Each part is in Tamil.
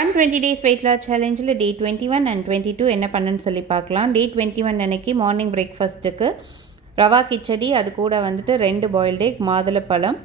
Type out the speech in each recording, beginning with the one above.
120 டேஸ் வெயிட் லாஸ் சேலஞ்சில் டே 21 அண்ட் 22 என்ன பண்ணுன்னு சொல்லி பார்க்கலாம். டே 21 அன்னைக்கு மார்னிங் பிரேக்ஃபாஸ்ட்டுக்கு ரவா கிச்சடி, அது கூட வந்துட்டு 2 பாயில்டு எக், மாதுளப்பழம்,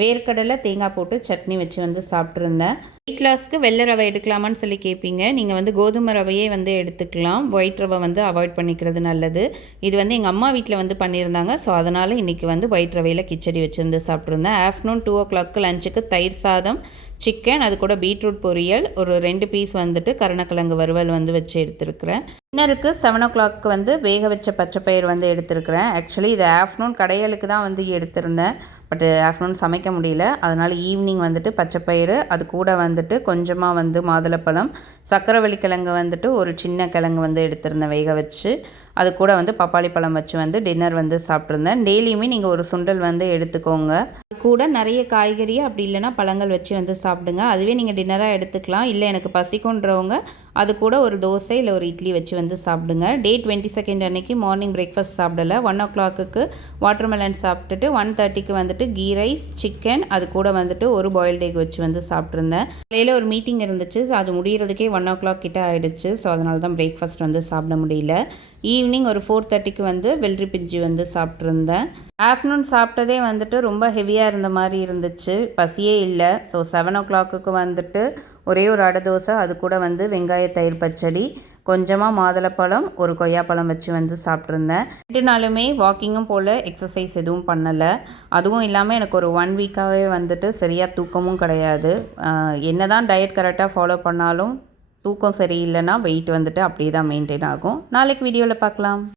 வேர்க்கடலை, தேங்காய் போட்டு சட்னி வச்சு வந்து சாப்பிட்ருந்தேன். வெயிட் லாஸ்க்கு வெள்ளை ரவை எடுக்கலாமான்னு சொல்லி கேட்பீங்க. நீங்கள் வந்து கோதுமை ரவையே வந்து எடுத்துக்கலாம். ஒயிட் ரவை வந்து அவாய்ட் பண்ணிக்கிறது நல்லது. இது வந்து எங்கள் அம்மா வீட்டில் வந்து பண்ணியிருந்தாங்க. ஸோ அதனால் இன்றைக்கி வந்து ஒயிட் ரவையில் கிச்சடி வச்சு வந்து சாப்பிட்ருந்தேன். ஆஃப்டர்நூன் 2 o'clock லஞ்சுக்கு தயிர் சாதம், சிக்கன், அது கூட பீட்ரூட் பொரியல், ஒரு 2 பீஸ் வந்துட்டு கருணக்கிழங்கு வறுவல் வந்து வச்சு எடுத்துருக்கிறேன். டின்னருக்கு 7 o'clock வந்து வேக வச்ச பச்சைப்பயிர் வந்து எடுத்துருக்கிறேன். ஆக்சுவலி இது ஆஃப்டர்நூன் கடையலுக்கு தான் வந்து எடுத்திருந்தேன். பட் ஆஃப்டர்நூன் சமைக்க முடியல. அதனால் ஈவினிங் வந்துட்டு பச்சைப்பயிறு, அது கூட வந்துட்டு கொஞ்சமாக வந்து மாதுளப்பழம், சக்கரவள்ளி கிழங்கு வந்துட்டு ஒரு சின்ன கிழங்கு வந்து எடுத்திருந்தேன் வேக வச்சு. அது கூட வந்து பப்பாளி பழம் வச்சு வந்து டின்னர் வந்து சாப்பிட்ருந்தேன். டெய்லியுமே நீங்கள் ஒரு சுண்டல் வந்து எடுத்துக்கோங்க. அது கூட நிறைய காய்கறி அப்படி இல்லைனா பழங்கள் வச்சு வந்து சாப்பிடுங்க. அதுவே நீங்கள் டின்னராக எடுத்துக்கலாம். இல்லை எனக்கு பசிக்குன்றவங்க அது கூட ஒரு தோசை இல்லை ஒரு இட்லி வச்சு வந்து சாப்பிடுங்க. டே 22 அன்னைக்கு மார்னிங் பிரேக்ஃபாஸ்ட் சாப்பிடலை. 1 o'clock வாட்டர்மெலன் சாப்பிட்டுட்டு 1:30 வந்துட்டு கீ ரைஸ், சிக்கன், அது கூட வந்துட்டு ஒரு பாயில்டு எக் வச்சு வந்து சாப்பிட்ருந்தேன். காலையில் ஒரு மீட்டிங் இருந்துச்சு. அது முடிகிறதுக்கே 1 o'clock கிட்ட ஆகிடுச்சு. ஸோ அதனால தான் பிரேக்ஃபாஸ்ட் வந்து சாப்பிட முடியல. ஈவினிங் ஒரு 4:30 வந்து வெள்ளரி பிஞ்சு வந்து சாப்பிட்ருந்தேன். ஆஃப்டர்நூன் சாப்பிட்டதே வந்துட்டு ரொம்ப ஹெவியாக இருந்த மாதிரி இருந்துச்சு. பசியே இல்லை. ஸோ 7 o'clock வந்துட்டு ஒரே ஒரு அடை தோசை, அது கூட வந்து வெங்காய தயிர் பச்சடி, கொஞ்சமாக மாதுளப்பழம், ஒரு கொய்யாப்பழம் வச்சு வந்து சாப்பிட்ருந்தேன். 2 நாளுமே வாக்கிங்கும் போல் எக்ஸசைஸ் எதுவும் பண்ணலை. அதுவும் இல்லாமல் எனக்கு ஒரு 1 வீக்காகவே வந்துட்டு சரியாக தூக்கமும் கிடையாது. என்ன தான் டயட் கரெக்டாக ஃபாலோ பண்ணாலும் தூக்கம் சரியில்லைன்னா வெயிட் வந்துட்டு அப்படியே தான் மெயின்டைன் ஆகும். நாளைக்கு வீடியோவில் பார்க்கலாம்.